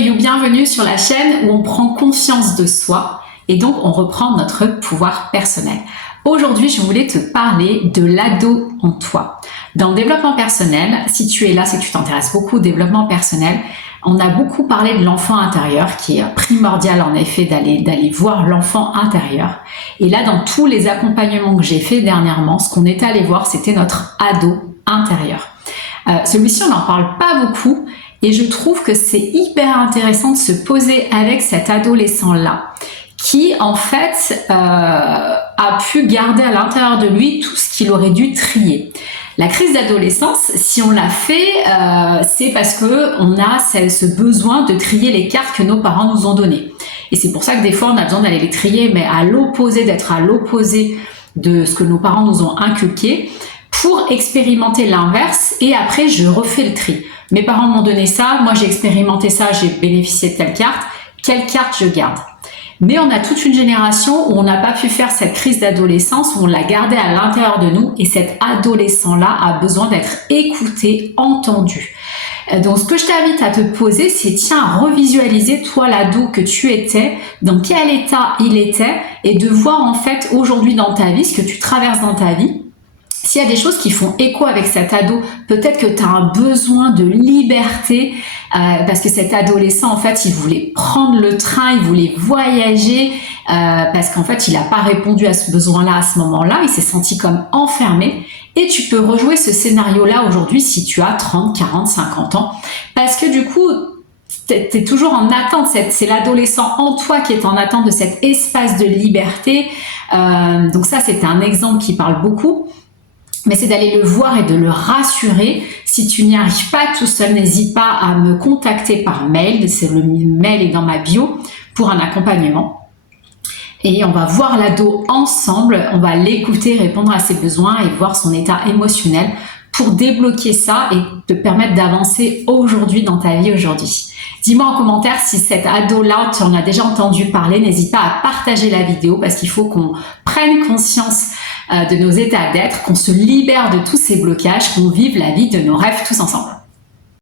You, bienvenue sur la chaîne où on prend conscience de soi et donc on reprend notre pouvoir personnel. Aujourd'hui, je voulais te parler de l'ado en toi. Dans le développement personnel, si tu es là, c'est que tu t'intéresses beaucoup au développement personnel, on a beaucoup parlé de l'enfant intérieur qui est primordial en effet d'aller voir l'enfant intérieur. Et là, dans tous les accompagnements que j'ai fait dernièrement, ce qu'on est allé voir, c'était notre ado intérieur. Celui-ci, on n'en parle pas beaucoup et je trouve que c'est hyper intéressant de se poser avec cet adolescent-là qui, en fait, a pu garder à l'intérieur de lui tout ce qu'il aurait dû trier. La crise d'adolescence, si on l'a fait, c'est parce qu'on a ce besoin de trier les cartes que nos parents nous ont données. Et c'est pour ça que des fois, on a besoin d'aller les trier, mais à l'opposé, d'être à l'opposé de ce que nos parents nous ont inculqué, pour expérimenter l'inverse, et après, je refais le tri. Mes parents m'ont donné ça, moi j'ai expérimenté ça, j'ai bénéficié de telle carte, quelle carte je garde? Mais on a toute une génération où on n'a pas pu faire cette crise d'adolescence, où on l'a gardé à l'intérieur de nous, et cet adolescent-là a besoin d'être écouté, entendu. Donc ce que je t'invite à te poser, c'est tiens, revisualiser toi l'ado que tu étais, dans quel état il était, et de voir en fait aujourd'hui dans ta vie, ce que tu traverses dans ta vie. S'il y a des choses qui font écho avec cet ado, peut-être que tu as un besoin de liberté, parce que cet adolescent, en fait, il voulait prendre le train, il voulait voyager, parce qu'en fait, il n'a pas répondu à ce besoin-là à ce moment-là, il s'est senti comme enfermé. Et tu peux rejouer ce scénario-là aujourd'hui si tu as 30, 40, 50 ans, parce que du coup, tu es toujours en attente, c'est l'adolescent en toi qui est en attente de cet espace de liberté. Donc ça, c'est un exemple qui parle beaucoup. Mais c'est d'aller le voir et de le rassurer. Si tu n'y arrives pas tout seul, n'hésite pas à me contacter par mail. Le mail est dans ma bio pour un accompagnement. Et on va voir l'ado ensemble, on va l'écouter, répondre à ses besoins et voir son état émotionnel pour débloquer ça et te permettre d'avancer aujourd'hui dans ta vie aujourd'hui. Dis-moi en commentaire si cet ado-là, tu en as déjà entendu parler. N'hésite pas à partager la vidéo parce qu'il faut qu'on prenne conscience de nos états d'être, qu'on se libère de tous ces blocages, qu'on vive la vie de nos rêves tous ensemble.